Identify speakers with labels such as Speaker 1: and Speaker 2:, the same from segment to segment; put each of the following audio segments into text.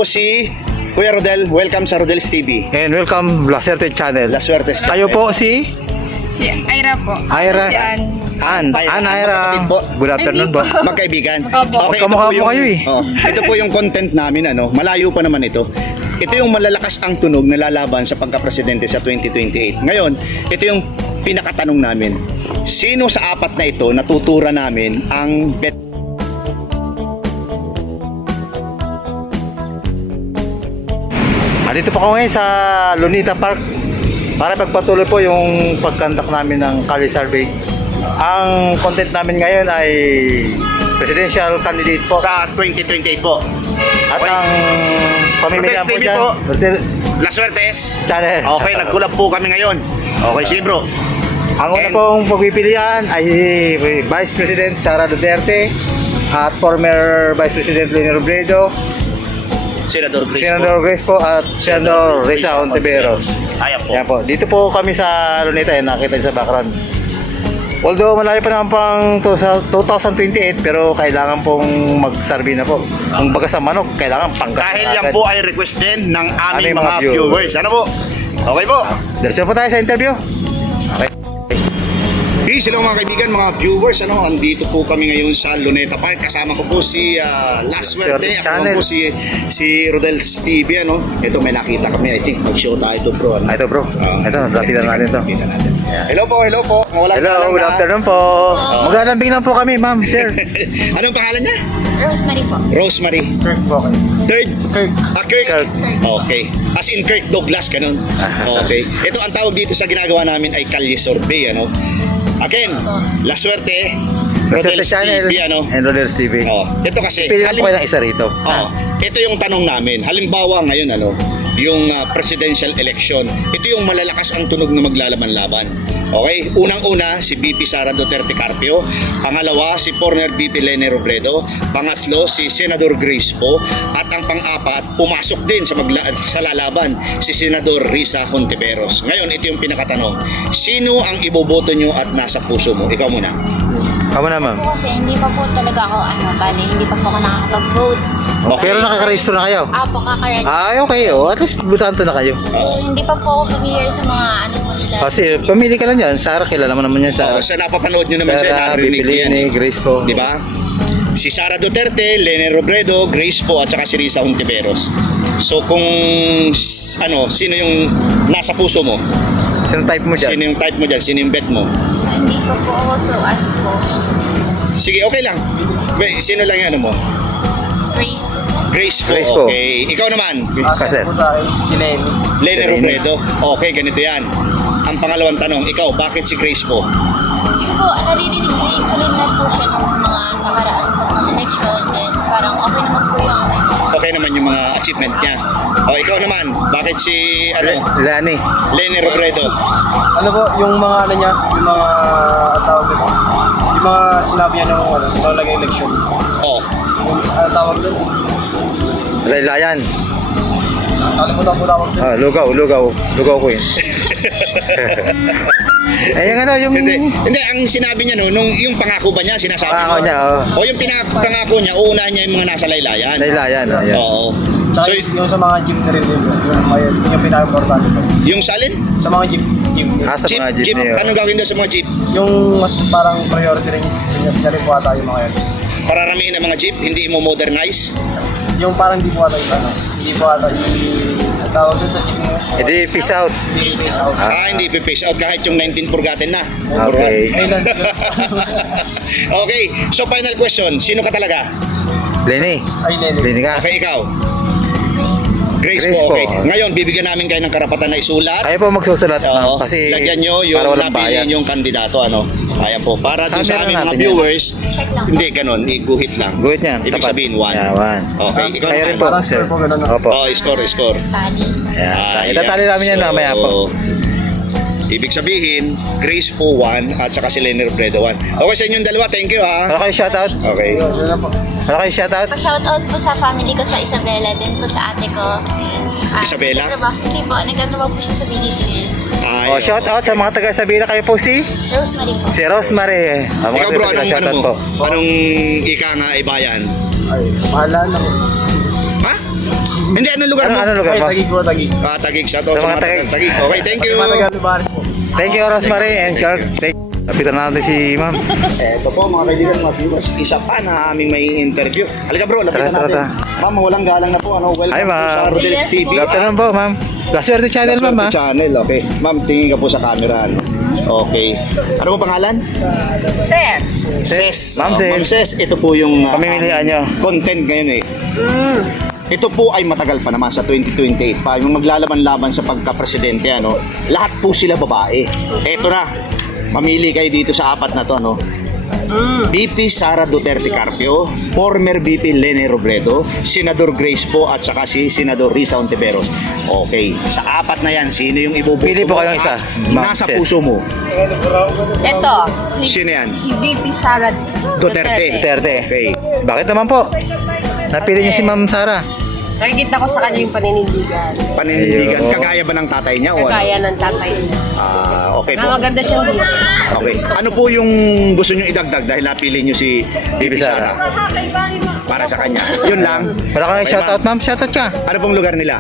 Speaker 1: po si Kuya Rodel. Welcome sa Rodel's TV.
Speaker 2: And welcome La Suerte Channel.
Speaker 1: La Suerte.
Speaker 2: Tayo po si
Speaker 3: Si Ira po.
Speaker 2: Ira.
Speaker 3: Si Ann.
Speaker 2: Ira.
Speaker 1: Kapatid po.
Speaker 2: Good afternoon po.
Speaker 1: Magkaibigan.
Speaker 3: Opo.
Speaker 2: Magkamukha po kayo eh.
Speaker 1: Ito po yung content namin, malayo pa naman ito. Ito yung malalakas ang tunog na lalaban sa pagka-presidente sa 2028. Ngayon, ito yung pinakatanong namin. Sino sa apat na ito natutura namin ang bet?
Speaker 2: Dito po ako ngayon sa Lunita Park para pagpatuloy po yung pagkandak namin ng Kali Survey. Ang content namin ngayon ay presidential candidate po.
Speaker 1: Sa 2028 po.
Speaker 2: At ang pamimilihan po
Speaker 1: Rodel's TV
Speaker 2: dyan,
Speaker 1: po.
Speaker 2: Rodel's
Speaker 1: La Suertes.
Speaker 2: Channel.
Speaker 1: Okay, nagkulab po kami ngayon. Okay, sige bro.
Speaker 2: Ang una pong pagpipilian ay si Vice President Sara Duterte at former Vice President Leni Robredo,
Speaker 1: Senador Grace
Speaker 2: Senador Grace po at Senador Risa Hontiveros.
Speaker 1: Ayan po.
Speaker 2: Yan po. Dito po kami sa Luneta, nakita niyo sa background. Although malayo pa naman pang 2028 pero kailangan pong mag-survey na po. Kung baga sa manok, kailangan pangkat.
Speaker 1: Dahil yan po ay request din ng aming mga viewers. Ano po? Okay po.
Speaker 2: Diretso po tayo sa interview.
Speaker 1: Hey, hello mga kaibigan, mga viewers. Andito po kami ngayon sa Luneta Park. Kasama ko po si La Suerte. Ako
Speaker 2: Channel.
Speaker 1: po si Rodel's TV. Ito may nakita kami. I think mag-show tayo ito bro.
Speaker 2: Ito bro. Ito, lapitan natin to.
Speaker 1: Lapitan natin. Hello po.
Speaker 2: Hello, good afternoon po. Maglalambing lang po kami, ma'am, sir.
Speaker 1: Anong pangalan niya?
Speaker 3: Rosemary po.
Speaker 1: Rosemary.
Speaker 2: Kirk po.
Speaker 1: Third?
Speaker 2: Kirk.
Speaker 1: Kirk.
Speaker 2: Kirk.
Speaker 1: Okay. As in Kirk Douglas, ganun. Okay. Ito ang tawag dito sa ginagawa namin ay Kalye Survey, Again, La Suerte,
Speaker 2: Rodel's
Speaker 1: Rodel's
Speaker 2: Channel
Speaker 1: TV,
Speaker 2: and Rodel's TV.
Speaker 1: Ito kasi,
Speaker 2: Pili lang po kayo ng isa rito.
Speaker 1: ito yung tanong namin. Halimbawa ngayon, yung presidential election. Ito yung malalakas ang tunog na maglalaban-laban. Okay? Unang-una, si VP Sara Duterte Carpio. Pangalawa, si former VP Leni Robredo. Pangatlo, si Senador Grace po. At ang pang-apat, pumasok din sa lalaban, si Senador Risa Hontiveros. Ngayon, ito yung pinakatanong. Sino ang iboboto nyo at nasa puso mo? Ikaw muna.
Speaker 2: Kamo na, ma'am.
Speaker 3: Po kasi hindi pa po talaga ako, hindi pa po ako nakakapag-vote.
Speaker 2: Pero nakaka-register na kayo?
Speaker 3: Po, kaka-register.
Speaker 2: Ay, okay. At least butanto na kayo.
Speaker 3: So, hindi pa po ako familiar sa mga po nila.
Speaker 2: Kasi pamili ka lang yan. Sara, kilala mo naman yan sa
Speaker 1: Sa napapanood nyo naman siya,
Speaker 2: Sara,
Speaker 1: narinig niyo yan.
Speaker 2: Bibili, Grace po.
Speaker 1: Di ba? Si Sara Duterte, Leni Robredo, Grace po at saka si Risa Hontiveros. So kung sino yung nasa puso mo?
Speaker 2: Sino type mo dyan?
Speaker 1: Sino yung type mo dyan? Sino yung bet mo?
Speaker 3: So, hindi pa po ako, so po.
Speaker 1: Sige, okay lang. Sino lang yung mo?
Speaker 3: Grace po.
Speaker 1: Grace po.
Speaker 2: Grace po.
Speaker 1: Okay. Ikaw naman?
Speaker 2: Kasi
Speaker 4: sa akin, si Lenny.
Speaker 1: Leni Robredo. Okay, ganito yan. Ang pangalawang tanong, ikaw, bakit si Grace po?
Speaker 3: Kasi po, naririnig ko rin na po siya nung mga nakaraan po ng election. Then, parang okay naman po yung niya.
Speaker 1: Okay naman yung mga achievement niya. O, ikaw naman, bakit si
Speaker 2: Lani.
Speaker 1: Leni Robredo?
Speaker 4: Ano po, yung mga niya, yung mga tawag dito, yung mga sinabi niya nung nag-election.
Speaker 1: Oh,
Speaker 4: Yung tawag doon,
Speaker 2: Laylayan.
Speaker 4: nakalimutan ko tawag doon.
Speaker 2: Lugaw ko yun. Yung
Speaker 1: Hindi, ang sinabi niya nung yung pangako ba niya, sinasabi
Speaker 2: pangako niya,
Speaker 1: O yung pangako niya, uunahan niya yung mga nasa laylayan.
Speaker 2: Laylayan, yan.
Speaker 1: Oo.
Speaker 4: Tsaka
Speaker 1: So,
Speaker 4: yung sa mga jeep na rin din, yung pinaka-importante po.
Speaker 1: yung salin?
Speaker 4: Sa mga jeep.
Speaker 2: Sa mga jeep na yun.
Speaker 1: Anong gawin doon sa mga jeep?
Speaker 4: Yung mas parang priority rin, niya rin po ata yung mga yan.
Speaker 1: Pararamihin ang mga jeep, hindi mo modernize.
Speaker 4: Yung parang hindi po ata yung hindi po ata yung tawag doon sa jeep mo.
Speaker 2: Hindi, peace out.
Speaker 4: Hindi face out.
Speaker 1: Hindi pa-face out kahit yung 19 purgatin na.
Speaker 2: Okay.
Speaker 4: Ayun.
Speaker 1: Okay, so final question, sino ka talaga?
Speaker 2: Lenny.
Speaker 4: Ay, Lenny.
Speaker 2: Lenny ka.
Speaker 1: Okay, ikaw.
Speaker 3: Grace po.
Speaker 1: Grace,
Speaker 2: Grace
Speaker 1: po, okay.
Speaker 2: po.
Speaker 1: Ngayon, bibigyan namin kayo ng karapatan na isulat.
Speaker 2: Ayaw po magsusulat,
Speaker 1: Oo.
Speaker 2: ma'am. Kasi
Speaker 1: Lagyan nyo yung
Speaker 2: para walang
Speaker 1: napili
Speaker 2: bias.
Speaker 1: yung kandidato, Ayan po. Para doon sa
Speaker 2: Camera
Speaker 1: aming mga
Speaker 2: natin yan.
Speaker 1: viewers,
Speaker 3: Check lang.
Speaker 1: hindi ganun, iguhit lang.
Speaker 2: Guhit niyan.
Speaker 1: Ibig
Speaker 2: tapat.
Speaker 1: sabihin, one.
Speaker 2: Yeah, one.
Speaker 1: Okay, ikaw
Speaker 2: Kayo rin
Speaker 1: naman.
Speaker 2: po,
Speaker 4: Parang
Speaker 2: sir.
Speaker 4: score po, ganun, no?
Speaker 2: Opo.
Speaker 1: Oh, score.
Speaker 3: Bali.
Speaker 2: Ayan. Itatali namin yan mamaya po.
Speaker 1: Ibig sabihin, Grace po 1 at saka si Leni Robredo 1. Okay sa inyong dalawa, thank you
Speaker 2: Ano
Speaker 1: ha.
Speaker 2: kayo shoutout?
Speaker 1: Okay.
Speaker 4: Yun na po.
Speaker 2: Ano kayo shoutout?
Speaker 3: Pa-shoutout po sa family ko sa Isabela, din po sa ate ko.
Speaker 1: Isabela?
Speaker 3: Hindi po, nagtatrabaho po siya sa BDC ngayon.
Speaker 2: Oh, shoutout sa mga taga-Sabina. Kayo po si
Speaker 3: Rosemary po.
Speaker 2: Rosemary. Mga
Speaker 1: Ikaw bro, anong
Speaker 2: shoutout
Speaker 1: mo? Anong ika nga ibayan?
Speaker 4: Ay, bahala na po.
Speaker 1: Ha? Hindi, anong lugar mo?
Speaker 2: Ano lugar
Speaker 4: Ay,
Speaker 2: mo?
Speaker 4: Taguig po, Taguig.
Speaker 1: Taguig. Shoutout
Speaker 2: Sa
Speaker 1: sa
Speaker 2: mga
Speaker 1: mga
Speaker 2: Taguig.
Speaker 1: Taguig. Okay, thank you.
Speaker 4: Matagal Lubares po.
Speaker 2: Thank you, Rosemary and Kirk. Lapitan natin si ma'am.
Speaker 1: Ito po mga kaibigan, mga viewers. Isa pa na aming may interview. Halika bro, lapitan
Speaker 2: Tara,
Speaker 1: natin.
Speaker 2: tara.
Speaker 1: Ma'am, walang galang na po. Welcome
Speaker 2: Hi,
Speaker 1: po
Speaker 2: ma'am.
Speaker 1: sa Rodel's TV.
Speaker 2: Good afternoon po, ma'am. Last Swerte Channel, ma'am, ha?
Speaker 1: Channel, okay. Ma'am, tingin ka po sa camera. Okay. Ano po pangalan?
Speaker 3: Ses.
Speaker 1: Ses.
Speaker 2: Ma'am Ses.
Speaker 1: Ma'am Ses, ito po yung
Speaker 2: Pamimilihan nyo.
Speaker 1: content ngayon eh. Ito po ay matagal pa naman sa 2028 pa. Yung maglalaban-laban sa pagka-presidente, ano, lahat po sila babae. Ito na. Mamili kayo dito sa apat na to, ano. BP Sara Duterte Carpio, former BP Lene Robredo, Senador Grace po at saka si Senador Risa Ontiveros. Okay, sa apat na yan, sino yung iboboto
Speaker 2: Pili po
Speaker 1: mo?
Speaker 2: kayong isa,
Speaker 1: Ah,
Speaker 2: Ma'am
Speaker 1: Nasa
Speaker 2: Ses.
Speaker 1: puso mo.
Speaker 3: Ito.
Speaker 1: Sino yan?
Speaker 3: Si VP Sara
Speaker 1: Duterte.
Speaker 2: Duterte.
Speaker 1: Okay.
Speaker 2: Bakit naman po? Napili niyo si Ma'am Sara.
Speaker 5: Nakikita ko sa kanya yung paninindigan.
Speaker 1: Panindigan,
Speaker 2: Ayun.
Speaker 1: kagaya ba ng tatay niya? O ano?
Speaker 5: Kagaya ng tatay niya.
Speaker 1: Okay po.
Speaker 5: Na maganda siyang dito.
Speaker 1: Okay. Ano po yung gusto nyo idagdag dahil napili nyo si
Speaker 2: Bibi Sara.
Speaker 1: para sa kanya? Yun lang.
Speaker 2: Wala kang
Speaker 1: Okay,
Speaker 2: shoutout, ma'am. Shoutout ka.
Speaker 1: Ano pong lugar nila?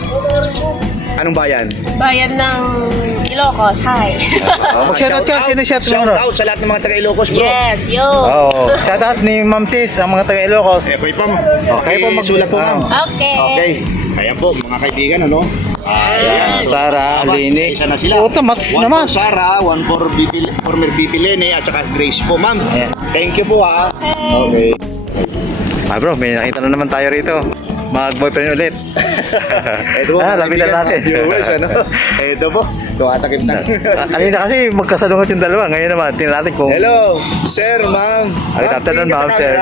Speaker 1: Anong bayan?
Speaker 5: Bayan ng Ilocos, hi.
Speaker 2: Mag-shoutout ka. Sino shout mo,
Speaker 1: Shout
Speaker 2: bro?
Speaker 1: out sa lahat ng mga taga Ilocos, bro.
Speaker 5: Yes, yo.
Speaker 2: Oo. Shoutout ni Ma'am Sis, ang mga taga Ilocos.
Speaker 1: Eh, kayo po.
Speaker 2: Okay po,
Speaker 1: Sulat po, ma'am.
Speaker 5: Okay.
Speaker 1: Okay. Ayan po, mga kaibigan, ano? Ayan.
Speaker 2: Sara,
Speaker 1: Tama,
Speaker 2: Lini.
Speaker 1: isa-isa na sila.
Speaker 2: Puta, mats
Speaker 1: One
Speaker 2: na
Speaker 1: for
Speaker 2: mats.
Speaker 1: Sara, one for BP, former BP Lene, at saka Grace po, ma'am.
Speaker 2: Ayan.
Speaker 1: Thank you po, ha. Okay.
Speaker 2: Ah, bro, may nakita na naman tayo rito. Mag-boyfriend ulit.
Speaker 1: Ito po, mga
Speaker 2: lapitan
Speaker 1: kaibigan,
Speaker 2: natin.
Speaker 1: mga viewers, ano? Ito po, tumatakip na.
Speaker 2: Kanina kasi magkasalungat yung dalawa. Ngayon naman, tingnan natin kung...
Speaker 1: Hello, sir, ma'am.
Speaker 2: Good afternoon,
Speaker 1: tingin ka sa
Speaker 2: ma'am, sir.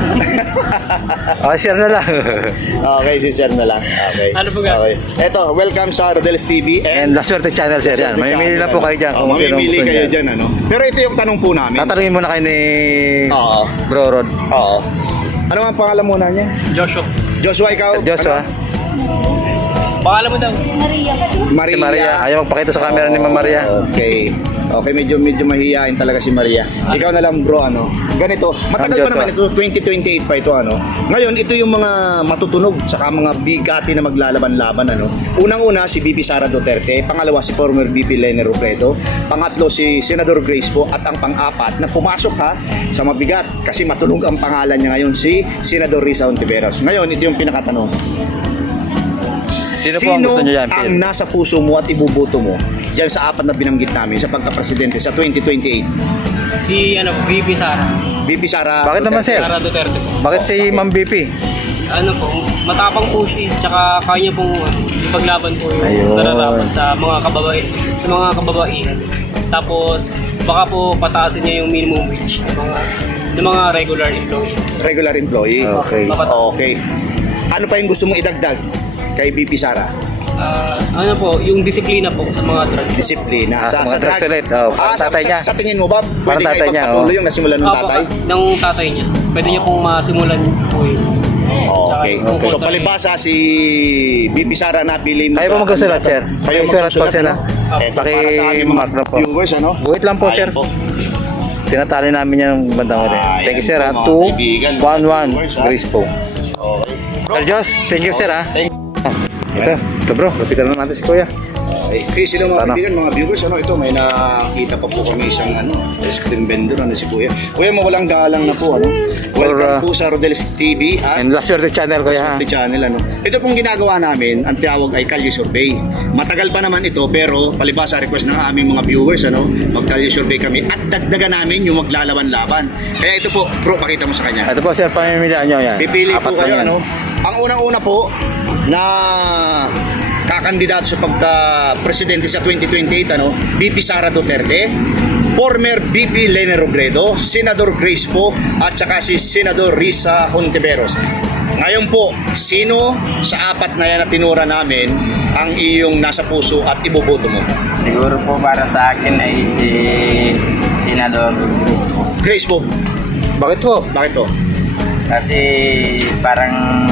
Speaker 1: camera.
Speaker 2: Oh, share na lang.
Speaker 1: Okay, si sir na lang. Okay.
Speaker 5: Ano po ga?
Speaker 1: Okay. Ito, welcome sa Rodel's TV
Speaker 2: And Last Swerte Channel, sir. Yan. Mamimili lang po kayo dyan kung sino
Speaker 1: mamimili
Speaker 2: gusto
Speaker 1: kayo
Speaker 2: niya.
Speaker 1: dyan, ano? Pero ito yung tanong po namin.
Speaker 2: Tatanungin muna kayo ni
Speaker 1: Oo.
Speaker 2: Bro Rod.
Speaker 1: Oo. Ano ang pangalan muna niya?
Speaker 5: Joshua.
Speaker 1: Joshua, ikaw?
Speaker 2: Joshua.
Speaker 5: Pangalan mo daw.
Speaker 1: Maria.
Speaker 2: Si Maria. Ayaw magpakita sa camera ni Ma'am Maria.
Speaker 1: Okay. Okay, medyo mahihain talaga si Maria. Ikaw na lang, bro, ano? Ganito, matagal pa
Speaker 2: Joshua.
Speaker 1: naman ito, 2028 pa ito, ano? Ngayon, ito yung mga matutunog saka mga bigati na maglalaban-laban, ano? Unang-una si BP Sara Duterte, pangalawa si former BP Lene Robredo, pangatlo si Senador Grace po, at ang pang-apat na pumasok ha sa mabigat kasi matunog ang pangalan niya ngayon si Senador Risa Ontiveros. Ngayon, ito yung pinakatanong.
Speaker 2: Sino po ang gusto niyo yan,
Speaker 1: ang
Speaker 2: Phil?
Speaker 1: nasa puso mo at ibuboto mo diyan sa apat na binanggit namin sa pagka-presidente sa 2028?
Speaker 5: Si VP Sara.
Speaker 1: BP Sara.
Speaker 2: Bakit naman, sir?
Speaker 5: Sara Duterte po.
Speaker 2: Bakit si Ma'am BP?
Speaker 5: Ano po, matapang po siya. Tsaka kaya pong ipaglaban po yung
Speaker 2: Ayun.
Speaker 5: nararapat sa mga kababaihan. Tapos, baka po pataasin niya yung minimum wage ng mga regular employee.
Speaker 1: Regular employee.
Speaker 2: Okay.
Speaker 1: Okay. Ano pa yung gusto mong idagdag kay BP Sara?
Speaker 5: Ano po, yung disiplina po sa mga drugs.
Speaker 1: Disiplina.
Speaker 2: Sa mga drugs ulit. Oh, parang tatay niya.
Speaker 1: Sa tingin mo ba,
Speaker 2: Parang
Speaker 1: pwede
Speaker 2: tatay
Speaker 1: nga
Speaker 2: niya,
Speaker 1: ipagpatuloy yung nasimulan ng tatay?
Speaker 5: Ng tatay niya. Pwede niya pong masimulan po yun.
Speaker 1: Okay.
Speaker 5: Tsaka,
Speaker 1: So palibasa si BP Sara napili mo.
Speaker 2: Kayo po magsusulat, sir.
Speaker 1: Kayo
Speaker 2: Magsusulat po,
Speaker 1: magsusulat,
Speaker 2: sir,
Speaker 1: ano?
Speaker 2: ah.
Speaker 1: Ito para sa aming mga
Speaker 2: Paki-mark na po.
Speaker 1: viewers, ano?
Speaker 2: Guhit lang po,
Speaker 1: Ayan
Speaker 2: sir.
Speaker 1: po.
Speaker 2: Tinatali namin yan ng bandang ulit.
Speaker 1: Ayan
Speaker 2: Thank you, sir.
Speaker 1: po, mga kaibigan, mga
Speaker 2: 211
Speaker 1: viewers, ha?
Speaker 2: Grace po.
Speaker 1: Okay.
Speaker 2: Sir Jos, thank you, sir. Ah.
Speaker 1: Thank
Speaker 2: Ito bro, lapitan na natin si Kuya.
Speaker 1: Okay. Sila mga
Speaker 2: Sana.
Speaker 1: kaibigan, mga viewers, ano, ito, may nakita pa po kami isang ice cream vendor, ano, si Kuya. Kuya, mawalang galang na po, ano. Welcome po sa Rodel's TV, at
Speaker 2: And Last Swerte Channel, Kuya. Ha?
Speaker 1: Swerte Channel, ano. Ito pong ginagawa namin, ang tawag ay Kalye Survey. Matagal pa naman ito, pero palibasa request ng aming mga viewers, ano, mag-Kalye Survey kami at dagdagan namin yung maglalaban-laban. Kaya ito po, bro, pakita mo sa kanya.
Speaker 2: Ito po, sir, pamimilihan nyo yan.
Speaker 1: Pipili
Speaker 2: Apat
Speaker 1: po
Speaker 2: lang
Speaker 1: kayo,
Speaker 2: yan.
Speaker 1: ano. Ang unang-una po na kakandidato sa pagka-presidente sa 2028, ano, BP Sara Duterte, former BP Lene Robredo, Senador Grace po, at saka si Senador Risa Hontiveros. Ngayon po, sino sa apat na yan na tinura namin ang iyong nasa puso at iboboto mo?
Speaker 6: Siguro po para sa akin ay si Senador Cruz po.
Speaker 1: Grace po.
Speaker 2: Bakit po?
Speaker 1: Bakit po?
Speaker 6: Kasi parang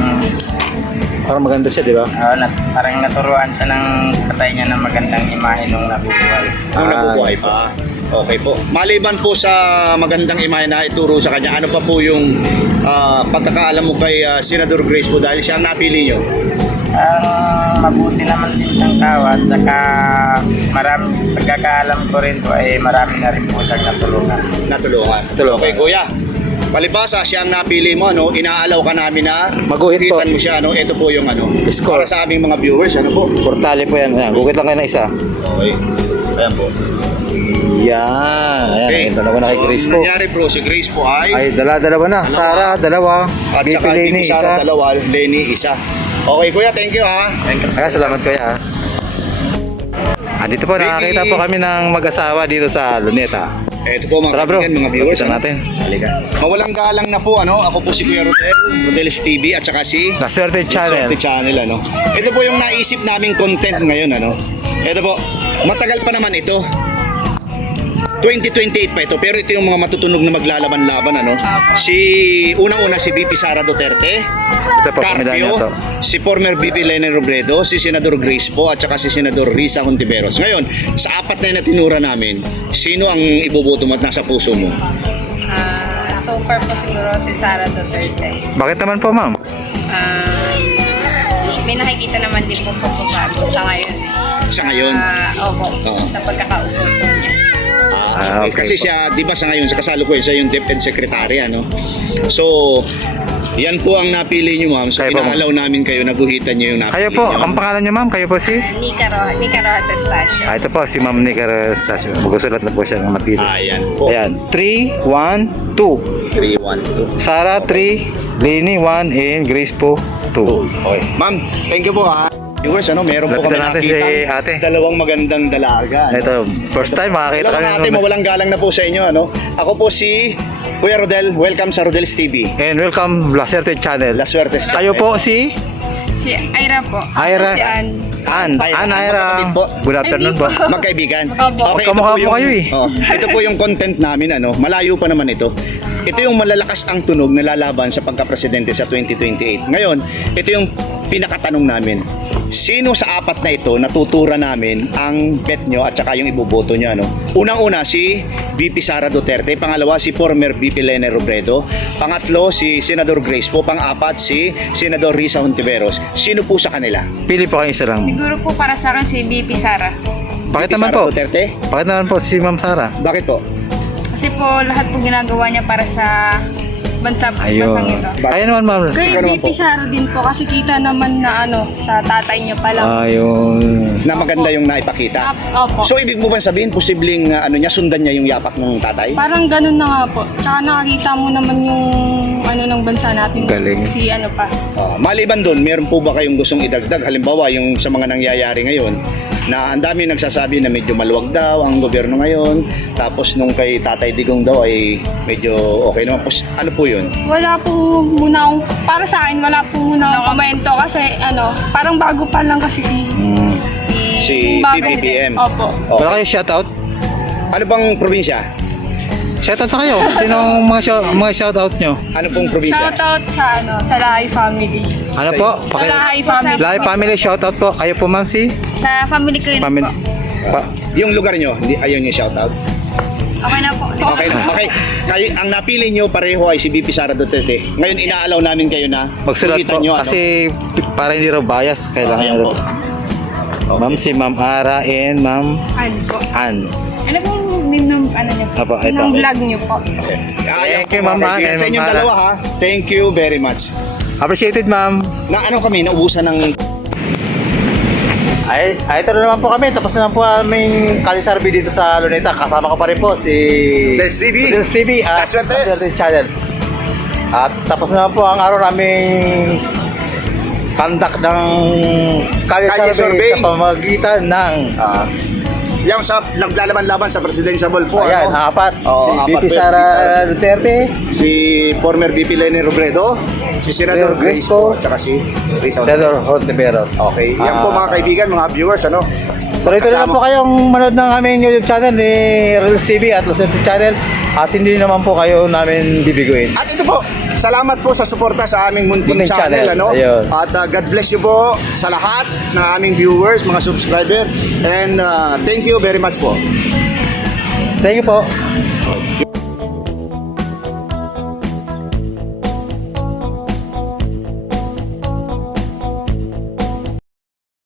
Speaker 2: Parang maganda siya, di ba?
Speaker 6: parang naturuan siya ng katay niya na magandang imahe nung nabubuhay.
Speaker 1: Nung
Speaker 2: Ah,
Speaker 1: nabubuhay pa. Okay po. Maliban po sa magandang imahe na ituro sa kanya, ano pa po yung pagkakaalam mo kay Senador Grace po dahil siya ang napili nyo?
Speaker 6: Ang mabuti naman din siyang tao at saka pagkakaalam ko rin po ay marami na rin po siyang natulungan.
Speaker 1: Natulungan. Okay, kuya. Palibasa, siya ang napili mo, ano, inaalaw ka namin na
Speaker 2: Maguhit po.
Speaker 1: guhitan mo siya, ano, ito po yung ano,
Speaker 2: Score.
Speaker 1: para sa aming mga viewers, ano po.
Speaker 2: Portale po yan. Ayan, gugit lang kayo na isa.
Speaker 1: Okay. Ayan po.
Speaker 2: Yan. Ayan, ito na kay Grace
Speaker 1: So,
Speaker 2: po.
Speaker 1: nangyari bro, si Grace po ay,
Speaker 2: Ay, dalawa na. Sara, dalawa.
Speaker 1: at
Speaker 2: Bibi
Speaker 1: saka
Speaker 2: Lenny,
Speaker 1: Bibi Sara,
Speaker 2: isa.
Speaker 1: dalawa, Lenny, isa. Okay, kuya, thank you ha.
Speaker 2: Ay, salamat kuya. Dito po, nakakita po kami ng mag-asawa dito sa Luneta.
Speaker 1: Ito po mga
Speaker 2: Tara bro,
Speaker 1: kaibigan, mga viewers.
Speaker 2: lapitan
Speaker 1: ano?
Speaker 2: natin.
Speaker 1: Halika. Mawalang galang na po, ano, ako po si Kuya Rodel, Rodel's TV, at saka si
Speaker 2: La Suerte Channel.
Speaker 1: Swerte Channel, ano. Ito po yung naisip naming content ngayon, ano. Ito po, matagal pa naman ito. 2028 pa ito, pero ito yung mga matutunog na maglalaban-laban, ano. Unang-una si VP Sara Duterte,
Speaker 2: Ito po, pamilya niya
Speaker 1: Carpio,
Speaker 2: to.
Speaker 1: si former VP Lene Robredo, si Senador Grace po, at saka si Senador Risa Hontiveros. Ngayon, sa apat na tinura namin, sino ang iboboto mo at nasa puso mo?
Speaker 7: So far po siguro si Sara Duterte.
Speaker 2: Bakit naman po, ma'am?
Speaker 7: May nakikita naman din po pagbabago sa ngayon.
Speaker 1: Sa ngayon?
Speaker 7: Opo,
Speaker 1: Oo.
Speaker 7: sa pagkakaupo po niya.
Speaker 2: Okay
Speaker 1: Kasi
Speaker 2: po.
Speaker 1: siya, di ba sa ngayon, sa kasalukuyan, siya yung DepEd Secretary, ano? So, yan po ang napili nyo, ma'am. So,
Speaker 2: Kayo po, ma'am.
Speaker 1: inaalaw namin kayo, naguhitan nyo yung napili
Speaker 2: Kayo po,
Speaker 1: nyo.
Speaker 2: ang pangalan niyo, ma'am? Kayo po si?
Speaker 7: Nika Rojas Estacio.
Speaker 2: Ito po, si Ma'am Nicar Stasio. Magusulat na po siya ng mapili.
Speaker 1: Ayan po.
Speaker 2: Ayan, 3, 1, 2.
Speaker 1: 3, 1, 2.
Speaker 2: Sara, 3. Lenny, 1. And Grace po, 2.
Speaker 1: Okay. Ma'am, thank you po, ha. Viewers, ano, meron po kami
Speaker 2: Lapitan natin
Speaker 1: nakita
Speaker 2: si ate.
Speaker 1: dalawang magandang dalaga. ano?
Speaker 2: Ito, first time makakita
Speaker 1: Hello
Speaker 2: kami.
Speaker 1: mga ate, mawalang galang na po sa inyo, ano. Ako po si Kuya Rodel. Welcome sa Rodel's TV.
Speaker 2: And welcome, La Suerte Channel.
Speaker 1: La Suerte.
Speaker 2: Kayo po si?
Speaker 7: Si Ira po.
Speaker 2: Ira.
Speaker 7: Si Ann.
Speaker 2: Ann Ira.
Speaker 1: Kapatid po.
Speaker 2: Good afternoon po.
Speaker 1: Magkaibigan.
Speaker 7: Opo.
Speaker 2: Magkamukha
Speaker 1: ito
Speaker 2: po kayo eh.
Speaker 1: Ito po yung content namin, ano. Malayo pa naman ito. Ito yung malalakas ang tunog na lalaban sa pagka-presidente sa 2028. Ngayon, ito yung pinakatanong namin. Sino sa apat na ito natutura namin ang bet nyo at saka yung iboboto nyo, ano? Unang-una si VP Sara Duterte, pangalawa si former VP Lene Robredo, pangatlo si Senador Grace po, pang-apat si Senador Risa Hontiveros. Sino po sa kanila?
Speaker 2: Pili po kayo isa lang.
Speaker 7: Siguro po para sa akin si BP Sara.
Speaker 2: Bakit
Speaker 1: VP
Speaker 2: naman
Speaker 1: Sara
Speaker 2: po?
Speaker 1: Duterte?
Speaker 2: Bakit naman po si Ma'am Sara?
Speaker 1: Bakit po?
Speaker 7: Kasi po lahat po ginagawa niya para sa bansang
Speaker 2: Ayun.
Speaker 7: ito.
Speaker 2: Ayun naman, ma'am.
Speaker 7: Kay
Speaker 1: Ganun
Speaker 7: BP
Speaker 1: po.
Speaker 7: Sara din po kasi kita naman na sa tatay niya pa lang.
Speaker 2: Ayun.
Speaker 1: Na maganda yung naipakita.
Speaker 7: Opo.
Speaker 1: So ibig mo ba sabihin posibleng sundan niya yung yapak ng tatay?
Speaker 7: Parang ganun na nga po. Tsaka nakakita mo naman yung ng bansa natin.
Speaker 2: Galing.
Speaker 7: Si pa.
Speaker 1: Maliban doon, meron po ba kayong gustong idagdag? Halimbawa, yung sa mga nangyayari ngayon, na ang dami nagsasabi na medyo maluwag daw ang gobyerno ngayon, tapos nung kay Tatay Digong daw ay medyo okay naman. Ano po yun?
Speaker 7: Wala po muna akong, para sa akin, wala po muna akong komento kasi parang bago pa lang kasi
Speaker 1: Si
Speaker 7: yung bagay
Speaker 1: PBBM.
Speaker 7: din. Opo.
Speaker 2: Wala kayo shoutout?
Speaker 1: Ano bang probinsya?
Speaker 2: Shoutout na kayo. Sinong mga shoutout nyo?
Speaker 1: Ano pong probinsya?
Speaker 7: Shoutout sa Lahi Family.
Speaker 2: Ano po?
Speaker 7: Sa Lahi Family.
Speaker 2: Live family shoutout po. Kayo po, ma'am, si?
Speaker 3: Sa family ko rin
Speaker 2: Family.
Speaker 3: po.
Speaker 1: Yung lugar nyo, ayaw nyo shoutout?
Speaker 3: Okay na po.
Speaker 1: Okay, okay. Ang napili nyo pareho ay si VP Sara Duterte. Ngayon inaalaw namin kayo na
Speaker 2: Magsulat
Speaker 1: ulitan
Speaker 2: po.
Speaker 1: nyo,
Speaker 2: Kasi para hindi raw bias, kailangan
Speaker 1: Ayan po.
Speaker 2: Ma'am si Ma'am Ara and Ma'am
Speaker 7: Ano po?
Speaker 2: Ann.
Speaker 3: Ano pong name ng niyo po?
Speaker 2: Apo, ito.
Speaker 7: Ng vlog niyo po.
Speaker 1: Ayan
Speaker 2: Thank you,
Speaker 1: po,
Speaker 2: Ma'am
Speaker 1: mga
Speaker 2: Ann
Speaker 1: kaibigan.
Speaker 2: and
Speaker 1: Sa inyong
Speaker 2: Ma'am Ara.
Speaker 1: dalawa ha. Thank you very much.
Speaker 2: Appreciated, ma'am.
Speaker 1: Na kami, naubusan ng
Speaker 2: Ay, ito na naman po kami. Tapos na po aming kalisarbi dito sa Luneta. Kasama ko pa rin po si
Speaker 1: Rodel's TV.
Speaker 2: Rodel's TV at
Speaker 1: La Suerte.
Speaker 2: La Suerte Channel. At tapos na po ang araw naming conduct ng
Speaker 1: Kalye
Speaker 2: kalisarbi
Speaker 1: survey.
Speaker 2: sa pamagitan ng
Speaker 1: yung sa naglalaban-laban sa presidential po.
Speaker 2: ayan,
Speaker 1: ano?
Speaker 2: apat.
Speaker 1: Oo,
Speaker 2: Si
Speaker 1: apat
Speaker 2: BP
Speaker 1: po yung
Speaker 2: Sara
Speaker 1: Sara.
Speaker 2: Duterte,
Speaker 1: Si former VP Lene Robredo, si Senador
Speaker 2: Senador
Speaker 1: Grace
Speaker 2: Grace po,
Speaker 1: po, at saka si Risa.
Speaker 2: Senador Hontiveros.
Speaker 1: Okay, yan po mga kaibigan, mga viewers, ano?
Speaker 2: Tuloy-tuloy lang
Speaker 1: Kasama-
Speaker 2: po kayong manood ng aming YouTube channel ni Rodel's TV at La Suerte Channel at hindi naman po kayo namin bibiguin.
Speaker 1: At ito po, salamat po sa suporta sa aming munting
Speaker 2: Munting
Speaker 1: channel,
Speaker 2: channel,
Speaker 1: ano?
Speaker 2: ayun.
Speaker 1: At God bless you po sa lahat ng aming viewers, mga subscriber, and thank you very much po.
Speaker 2: Thank you po.